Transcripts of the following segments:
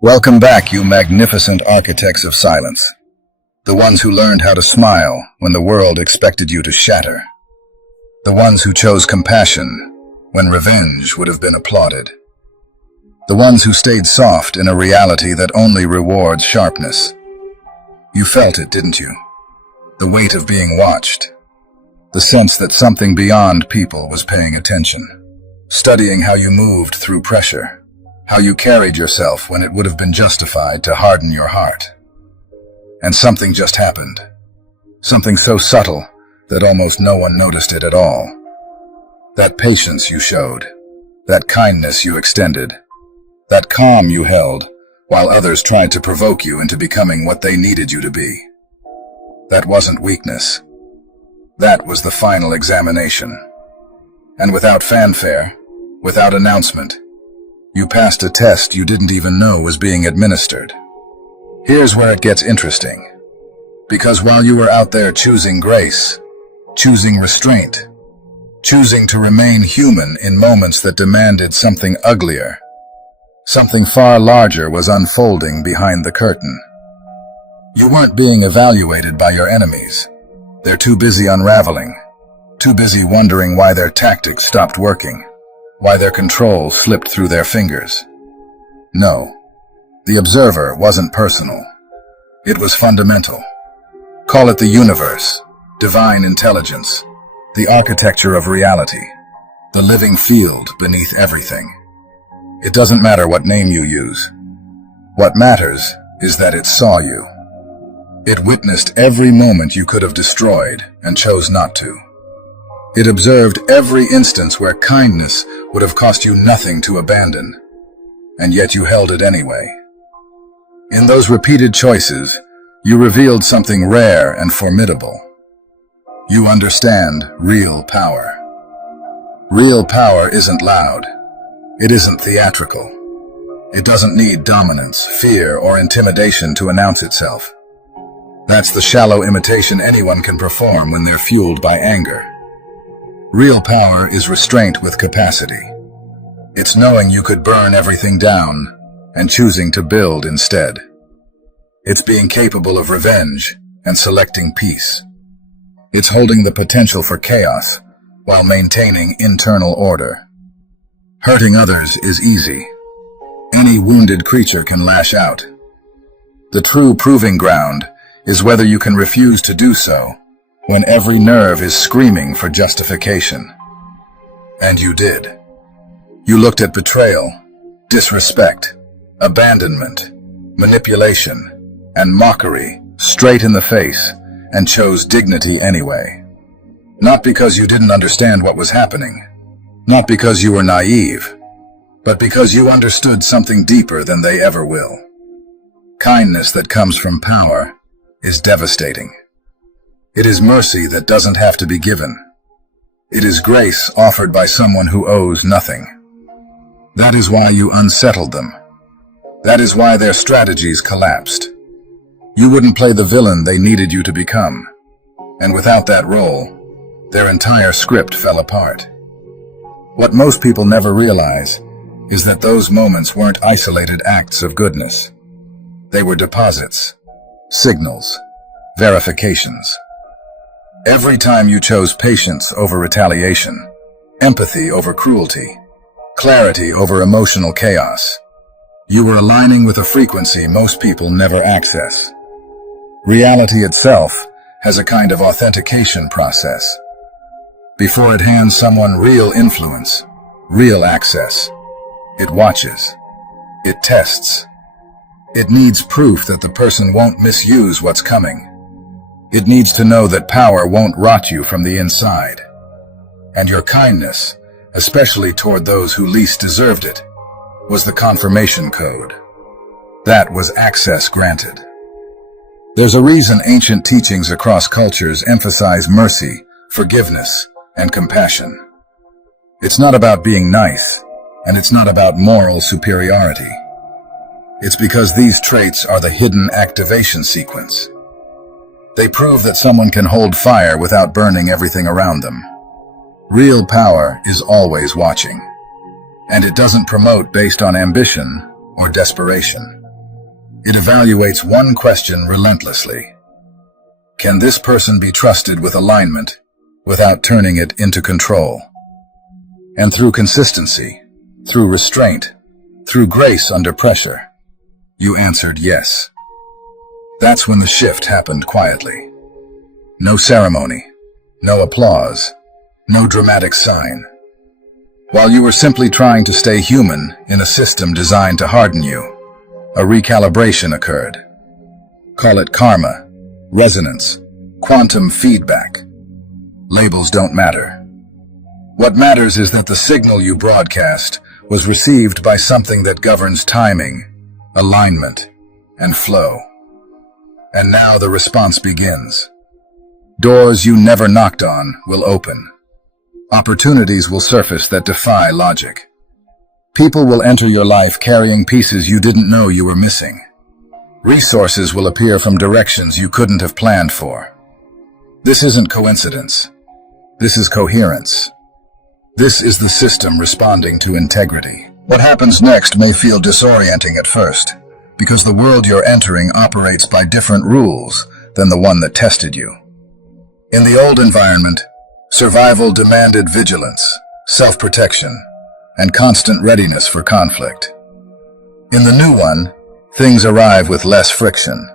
Welcome back, you magnificent architects of silence. The ones who learned how to smile when the world expected you to shatter. The ones who chose compassion when revenge would have been applauded. The ones who stayed soft in a reality that only rewards sharpness. You felt it, didn't you? The weight of being watched. The sense that something beyond people was paying attention. Studying how you moved through pressure. How you carried yourself when it would have been justified to harden your heart. And something just happened. Something so subtle that almost no one noticed it at all. That patience you showed. That kindness you extended. That calm you held while others tried to provoke you into becoming what they needed you to be. That wasn't weakness. That was the final examination. And without fanfare, without announcement, you passed a test you didn't even know was being administered. Here's where it gets interesting. Because while you were out there choosing grace, choosing restraint, choosing to remain human in moments that demanded something uglier, something far larger was unfolding behind the curtain. You weren't being evaluated by your enemies. They're too busy unraveling, too busy wondering why their tactics stopped working, why their control slipped through their fingers. No, the observer wasn't personal. It was fundamental. Call it the universe, divine intelligence, the architecture of reality, the living field beneath everything. It doesn't matter what name you use. What matters is that it saw you. It witnessed every moment you could have destroyed and chose not to. It observed every instance where kindness would have cost you nothing to abandon, and yet you held it anyway. In those repeated choices, you revealed something rare and formidable. You understand real power. Real power isn't loud. It isn't theatrical. It doesn't need dominance, fear, or intimidation to announce itself. That's the shallow imitation anyone can perform when they're fueled by anger. Real power is restraint with capacity. It's knowing you could burn everything down and choosing to build instead. It's being capable of revenge and selecting peace. It's holding the potential for chaos while maintaining internal order. Hurting others is easy. Any wounded creature can lash out. The true proving ground is whether you can refuse to do so when every nerve is screaming for justification. And you did. You looked at betrayal, disrespect, abandonment, manipulation, and mockery straight in the face and chose dignity anyway. Not because you didn't understand what was happening, not because you were naive, but because you understood something deeper than they ever will. Kindness that comes from power is devastating. It is mercy that doesn't have to be given. It is grace offered by someone who owes nothing. That is why you unsettled them. That is why their strategies collapsed. You wouldn't play the villain they needed you to become. And without that role, their entire script fell apart. What most people never realize is that those moments weren't isolated acts of goodness. They were deposits, signals, verifications. Every time you chose patience over retaliation, empathy over cruelty, clarity over emotional chaos, you were aligning with a frequency most people never access. Reality itself has a kind of authentication process. Before it hands someone real influence, real access, it watches, it tests. It needs proof that the person won't misuse what's coming. It needs to know that power won't rot you from the inside. And your kindness, especially toward those who least deserved it, was the confirmation code. That was access granted. There's a reason ancient teachings across cultures emphasize mercy, forgiveness, and compassion. It's not about being nice, and it's not about moral superiority. It's because these traits are the hidden activation sequence. They prove that someone can hold fire without burning everything around them. Real power is always watching, and it doesn't promote based on ambition or desperation. It evaluates one question relentlessly. Can this person be trusted with alignment without turning it into control? And through consistency, through restraint, through grace under pressure, you answered yes. That's when the shift happened quietly. No ceremony, no applause, no dramatic sign. While you were simply trying to stay human in a system designed to harden you, a recalibration occurred. Call it karma, resonance, quantum feedback. Labels don't matter. What matters is that the signal you broadcast was received by something that governs timing, alignment, and flow. And now the response begins. Doors you never knocked on will open. Opportunities will surface that defy logic. People will enter your life carrying pieces you didn't know you were missing. Resources will appear from directions you couldn't have planned for. This isn't coincidence. This is coherence. This is the system responding to integrity. What happens next may feel disorienting at first, because the world you're entering operates by different rules than the one that tested you. In the old environment, survival demanded vigilance, self-protection, and constant readiness for conflict. In the new one, things arrive with less friction.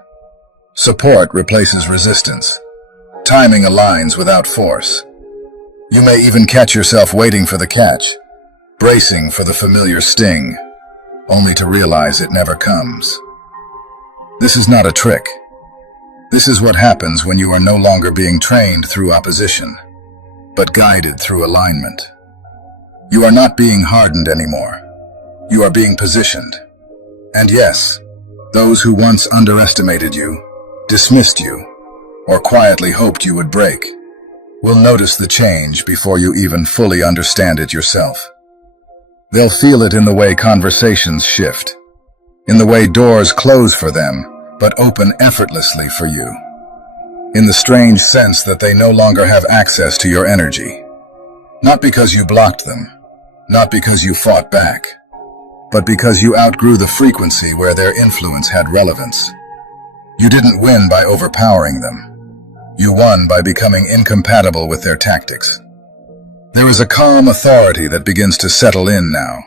Support replaces resistance. Timing aligns without force. You may even catch yourself waiting for the catch, bracing for the familiar sting, only to realize it never comes. This is not a trick. This is what happens when you are no longer being trained through opposition, but guided through alignment. You are not being hardened anymore. You are being positioned. And yes, those who once underestimated you, dismissed you, or quietly hoped you would break, will notice the change before you even fully understand it yourself. They'll feel it in the way conversations shift, in the way doors close for them, but open effortlessly for you, in the strange sense that they no longer have access to your energy. Not because you blocked them, not because you fought back, but because you outgrew the frequency where their influence had relevance. You didn't win by overpowering them. You won by becoming incompatible with their tactics. There is a calm authority that begins to settle in now,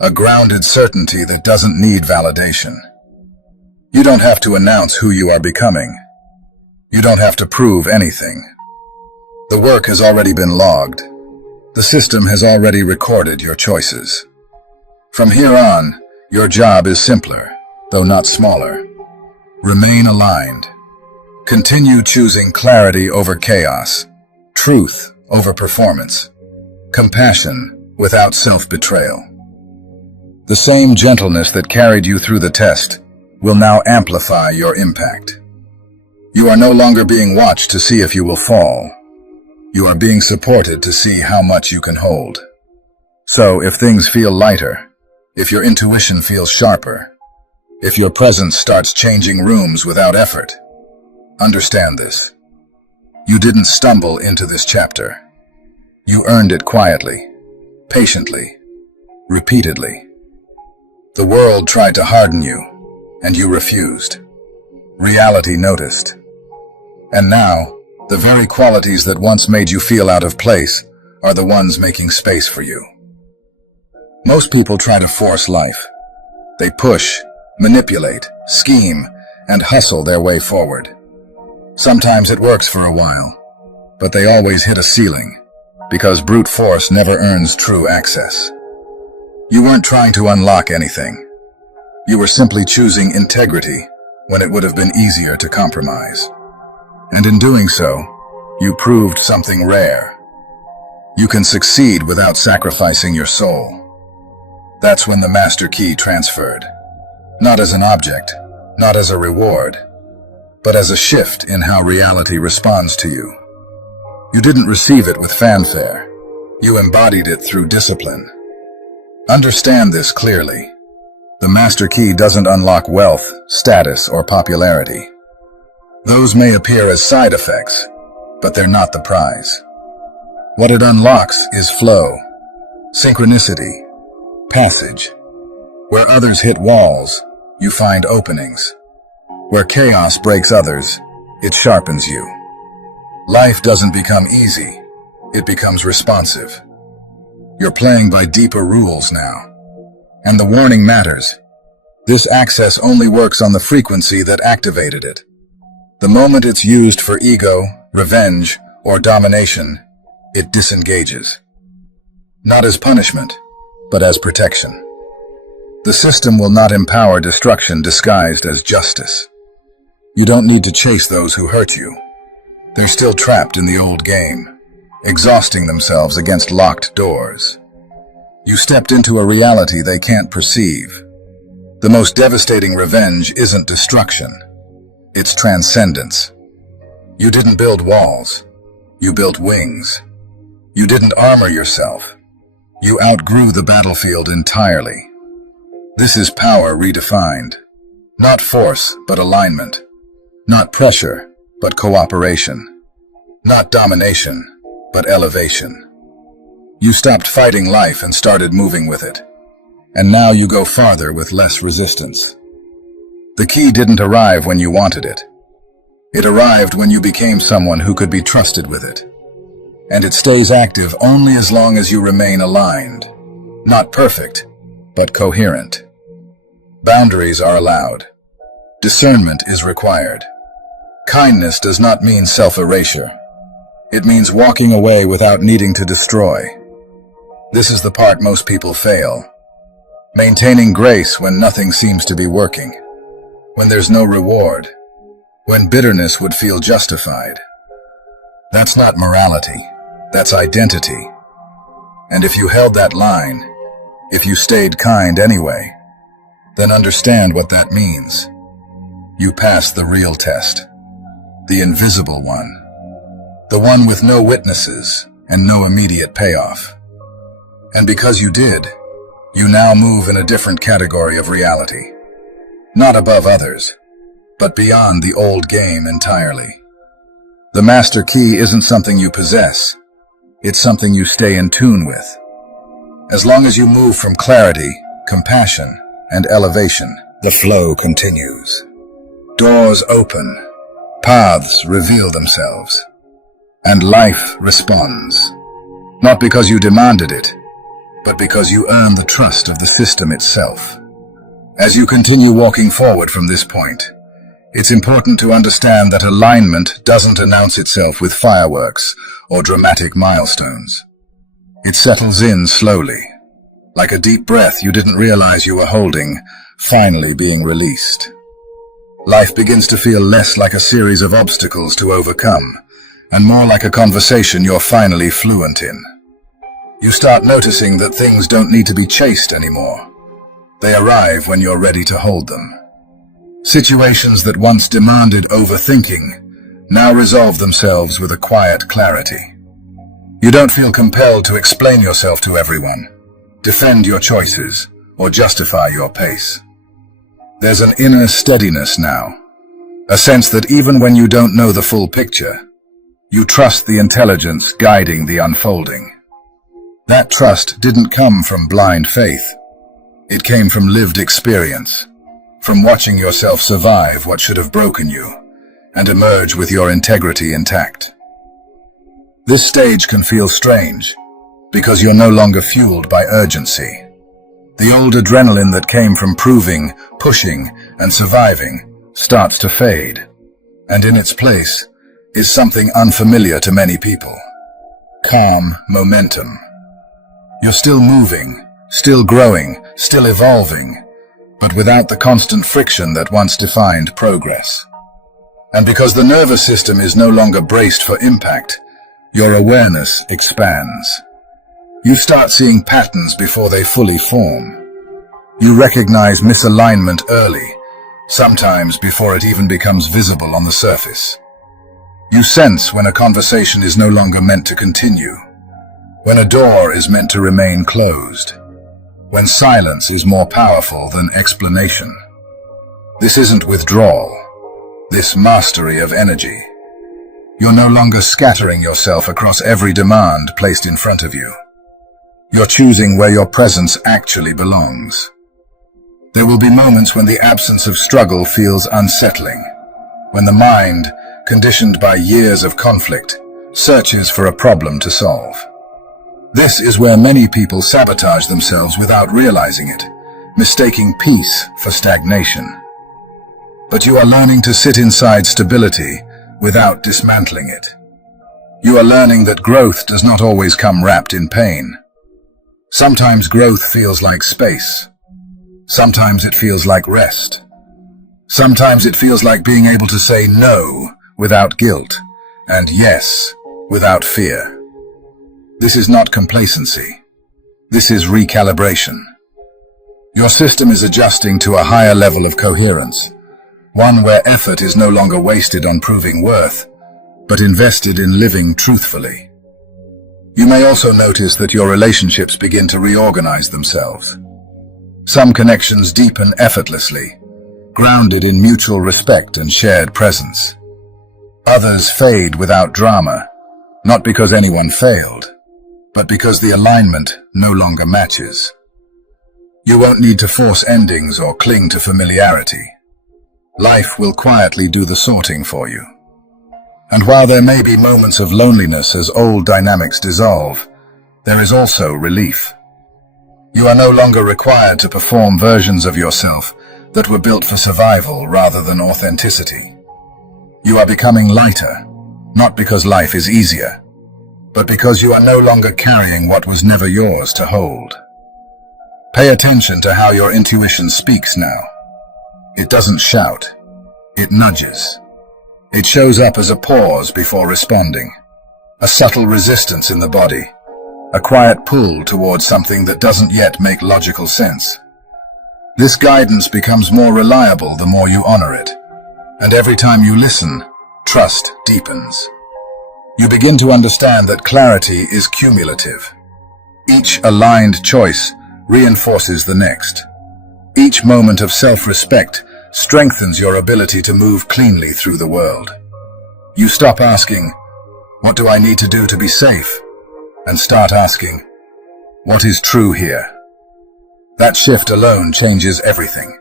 a grounded certainty that doesn't need validation. You don't have to announce who you are becoming. You don't have to prove anything. The work has already been logged. The system has already recorded your choices. From here on, your job is simpler, though not smaller. Remain aligned. Continue choosing clarity over chaos, truth over performance, compassion without self-betrayal. The same gentleness that carried you through the test will now amplify your impact. You are no longer being watched to see if you will fall. You are being supported to see how much you can hold. So, if things feel lighter, if your intuition feels sharper, if your presence starts changing rooms without effort, understand this. You didn't stumble into this chapter. You earned it quietly, patiently, repeatedly. The world tried to harden you, and you refused. Reality noticed. And now, the very qualities that once made you feel out of place are the ones making space for you. Most people try to force life. They push, manipulate, scheme, and hustle their way forward. Sometimes it works for a while, but they always hit a ceiling, because brute force never earns true access. You weren't trying to unlock anything. You were simply choosing integrity when it would have been easier to compromise. And in doing so, you proved something rare. You can succeed without sacrificing your soul. That's when the master key transferred. Not as an object, not as a reward, but as a shift in how reality responds to you. You didn't receive it with fanfare. You embodied it through discipline. Understand this clearly. The master key doesn't unlock wealth, status, or popularity. Those may appear as side effects, but they're not the prize. What it unlocks is flow, synchronicity, passage. Where others hit walls, you find openings. Where chaos breaks others, it sharpens you. Life doesn't become easy, it becomes responsive. You're playing by deeper rules now. And the warning matters. This access only works on the frequency that activated it. The moment it's used for ego, revenge, or domination, it disengages. Not as punishment, but as protection. The system will not empower destruction disguised as justice. You don't need to chase those who hurt you. They're still trapped in the old game, exhausting themselves against locked doors. You stepped into a reality they can't perceive. The most devastating revenge isn't destruction. It's transcendence. You didn't build walls. You built wings. You didn't armor yourself. You outgrew the battlefield entirely. This is power redefined. Not force, but alignment. Not pressure, but cooperation. Not domination, but elevation. You stopped fighting life and started moving with it. And now you go farther with less resistance. The key didn't arrive when you wanted it. It arrived when you became someone who could be trusted with it. And it stays active only as long as you remain aligned. Not perfect, but coherent. Boundaries are allowed. Discernment is required. Kindness does not mean self-erasure. It means walking away without needing to destroy. This is the part most people fail. Maintaining grace when nothing seems to be working. When there's no reward. When bitterness would feel justified. That's not morality. That's identity. And if you held that line, if you stayed kind anyway, then understand what that means. You passed the real test. The invisible one. The one with no witnesses and no immediate payoff. And because you did, you now move in a different category of reality. Not above others, but beyond the old game entirely. The master key isn't something you possess. It's something you stay in tune with. As long as you move from clarity, compassion, and elevation, the flow continues. Doors open, paths reveal themselves, and life responds. Not because you demanded it, but because you earned the trust of the system itself. As you continue walking forward from this point, it's important to understand that alignment doesn't announce itself with fireworks or dramatic milestones. It settles in slowly, like a deep breath you didn't realize you were holding, finally being released. Life begins to feel less like a series of obstacles to overcome, and more like a conversation you're finally fluent in. You start noticing that things don't need to be chased anymore. They arrive when you're ready to hold them. Situations that once demanded overthinking now resolve themselves with a quiet clarity. You don't feel compelled to explain yourself to everyone, defend your choices, or justify your pace. There's an inner steadiness now, a sense that even when you don't know the full picture, you trust the intelligence guiding the unfolding. That trust didn't come from blind faith. It came from lived experience, from watching yourself survive what should have broken you, and emerge with your integrity intact. This stage can feel strange, because you're no longer fueled by urgency. The old adrenaline that came from proving, pushing, and surviving starts to fade, and in its place is something unfamiliar to many people. Calm momentum. You're still moving, still growing, still evolving, but without the constant friction that once defined progress. And because the nervous system is no longer braced for impact, your awareness expands. You start seeing patterns before they fully form. You recognize misalignment early, sometimes before it even becomes visible on the surface. You sense when a conversation is no longer meant to continue, when a door is meant to remain closed, when silence is more powerful than explanation. This isn't withdrawal, this mastery of energy. You're no longer scattering yourself across every demand placed in front of you. You're choosing where your presence actually belongs. There will be moments when the absence of struggle feels unsettling, when the mind, conditioned by years of conflict, searches for a problem to solve. This is where many people sabotage themselves without realizing it, mistaking peace for stagnation. But you are learning to sit inside stability without dismantling it. You are learning that growth does not always come wrapped in pain. Sometimes growth feels like space. Sometimes it feels like rest. Sometimes it feels like being able to say no without guilt and yes without fear. This is not complacency. This is recalibration. Your system is adjusting to a higher level of coherence, one where effort is no longer wasted on proving worth, but invested in living truthfully. You may also notice that your relationships begin to reorganize themselves. Some connections deepen effortlessly, grounded in mutual respect and shared presence. Others fade without drama, not because anyone failed, but because the alignment no longer matches. You won't need to force endings or cling to familiarity. Life will quietly do the sorting for you. And while there may be moments of loneliness as old dynamics dissolve, there is also relief. You are no longer required to perform versions of yourself that were built for survival rather than authenticity. You are becoming lighter, not because life is easier, but because you are no longer carrying what was never yours to hold. Pay attention to how your intuition speaks now. It doesn't shout, it nudges. It shows up as a pause before responding, a subtle resistance in the body, a quiet pull towards something that doesn't yet make logical sense. This guidance becomes more reliable the more you honor it, and every time you listen, trust deepens. You begin to understand that clarity is cumulative. Each aligned choice reinforces the next. Each moment of self-respect strengthens your ability to move cleanly through the world. You stop asking, "What do I need to do to be safe?" and start asking, "What is true here?" That shift alone changes everything.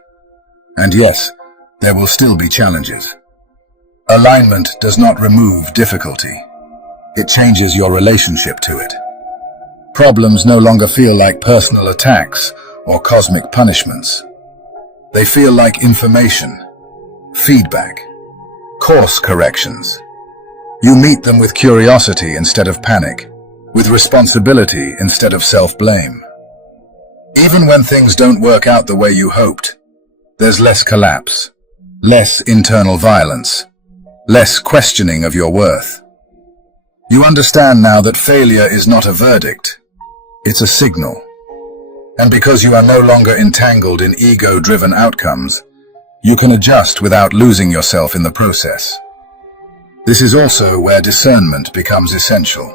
And yes, there will still be challenges. Alignment does not remove difficulty. It changes your relationship to it. Problems no longer feel like personal attacks or cosmic punishments. They feel like information, feedback, course corrections. You meet them with curiosity instead of panic, with responsibility instead of self-blame. Even when things don't work out the way you hoped, there's less collapse, less internal violence, less questioning of your worth. You understand now that failure is not a verdict, it's a signal. And because you are no longer entangled in ego-driven outcomes, you can adjust without losing yourself in the process. This is also where discernment becomes essential.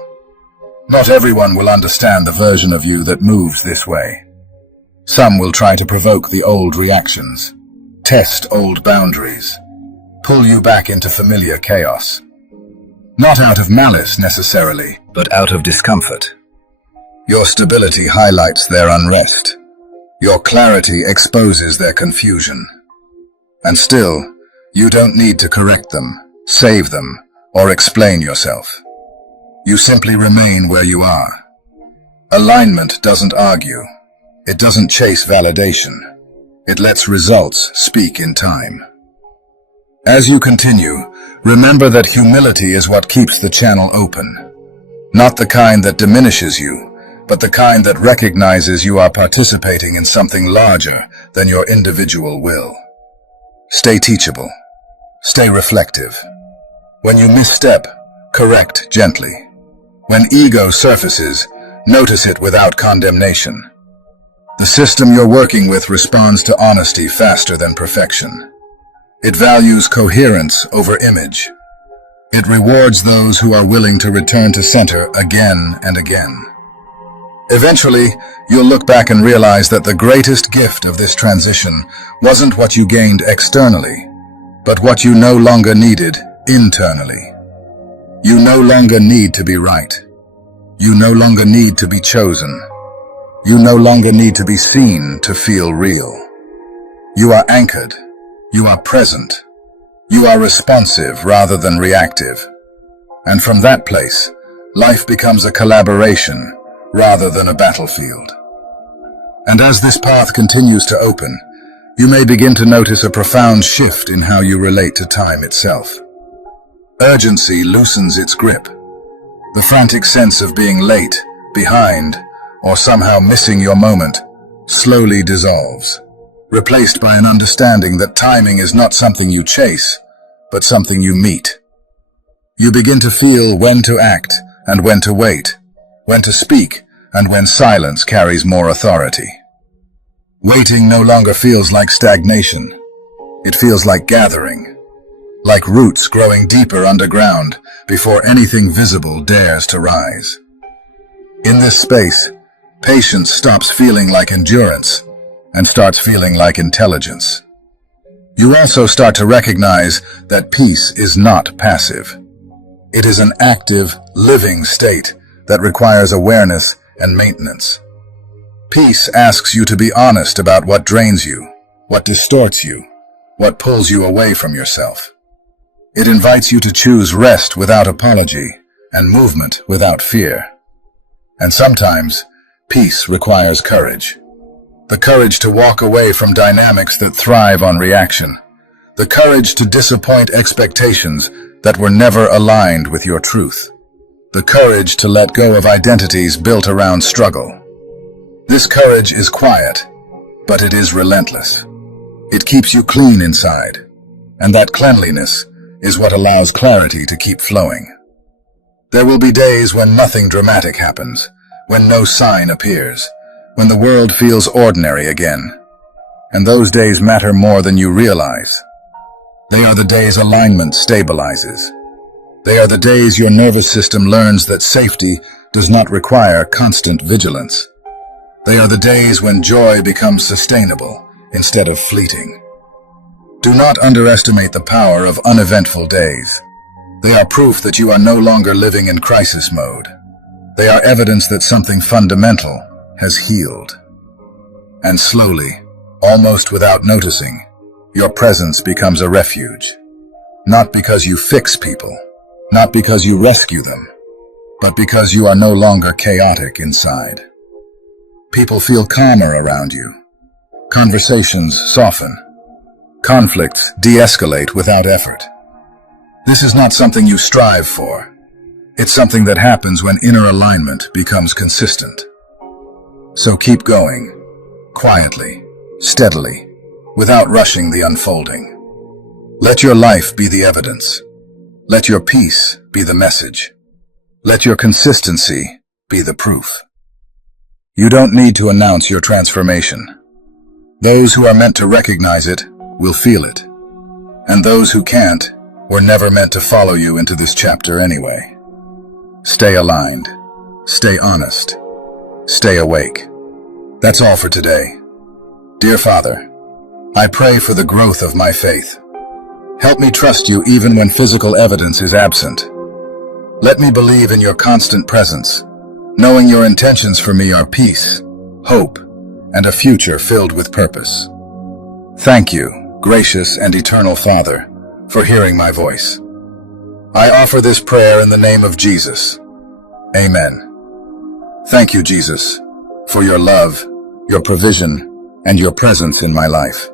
Not everyone will understand the version of you that moves this way. Some will try to provoke the old reactions, test old boundaries, pull you back into familiar chaos. Not out of malice necessarily, but out of discomfort. Your stability highlights their unrest. Your clarity exposes their confusion. And still, you don't need to correct them, save them, or explain yourself. You simply remain where you are. Alignment doesn't argue. It doesn't chase validation. It lets results speak in time. As you continue, remember that humility is what keeps the channel open. Not the kind that diminishes you, but the kind that recognizes you are participating in something larger than your individual will. Stay teachable. Stay reflective. When you misstep, correct gently. When ego surfaces, notice it without condemnation. The system you're working with responds to honesty faster than perfection. It values coherence over image. It rewards those who are willing to return to center again and again. Eventually, you'll look back and realize that the greatest gift of this transition wasn't what you gained externally, but what you no longer needed internally. You no longer need to be right. You no longer need to be chosen. You no longer need to be seen to feel real. You are anchored. You are present. You are responsive rather than reactive. And from that place, life becomes a collaboration rather than a battlefield. And as this path continues to open, you may begin to notice a profound shift in how you relate to time itself. Urgency loosens its grip. The frantic sense of being late, behind, or somehow missing your moment slowly dissolves, replaced by an understanding that timing is not something you chase, but something you meet. You begin to feel when to act and when to wait, when to speak and when silence carries more authority. Waiting no longer feels like stagnation. It feels like gathering, like roots growing deeper underground before anything visible dares to rise. In this space, patience stops feeling like endurance and starts feeling like intelligence. You also start to recognize that peace is not passive. It is an active, living state that requires awareness and maintenance. Peace asks you to be honest about what drains you, what distorts you, what pulls you away from yourself. It invites you to choose rest without apology and movement without fear. And sometimes, peace requires courage. The courage to walk away from dynamics that thrive on reaction. The courage to disappoint expectations that were never aligned with your truth. The courage to let go of identities built around struggle. This courage is quiet, but it is relentless. It keeps you clean inside, and that cleanliness is what allows clarity to keep flowing. There will be days when nothing dramatic happens, when no sign appears, when the world feels ordinary again. And those days matter more than you realize. They are the days alignment stabilizes. They are the days your nervous system learns that safety does not require constant vigilance. They are the days when joy becomes sustainable instead of fleeting. Do not underestimate the power of uneventful days. They are proof that you are no longer living in crisis mode. They are evidence that something fundamental has healed. And slowly, almost without noticing, your presence becomes a refuge. Not because you fix people, not because you rescue them, but because you are no longer chaotic inside. People feel calmer around you. Conversations soften. Conflicts de-escalate without effort. This is not something you strive for. It's something that happens when inner alignment becomes consistent. So keep going, quietly, steadily, without rushing the unfolding. Let your life be the evidence. Let your peace be the message. Let your consistency be the proof. You don't need to announce your transformation. Those who are meant to recognize it will feel it. And those who can't were never meant to follow you into this chapter anyway. Stay aligned. Stay honest. Stay awake. That's all for today. Dear Father, I pray for the growth of my faith. Help me trust you even when physical evidence is absent. Let me believe in your constant presence, knowing your intentions for me are peace, hope, and a future filled with purpose. Thank you, gracious and eternal Father, for hearing my voice. I offer this prayer in the name of Jesus. Amen. Thank you, Jesus, for your love, your provision, and your presence in my life.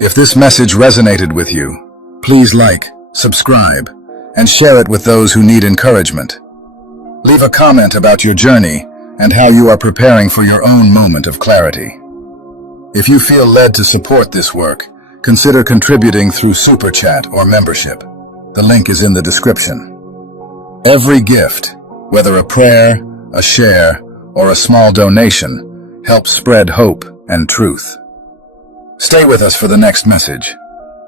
If this message resonated with you, please like, subscribe, and share it with those who need encouragement. Leave a comment about your journey and how you are preparing for your own moment of clarity. If you feel led to support this work, consider contributing through Super Chat or membership. The link is in the description. Every gift, whether a prayer, a share, or a small donation, helps spread hope and truth. Stay with us for the next message,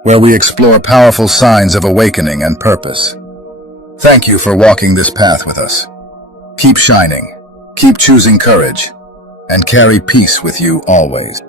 where we explore powerful signs of awakening and purpose. Thank you for walking this path with us. Keep shining, keep choosing courage, and carry peace with you always.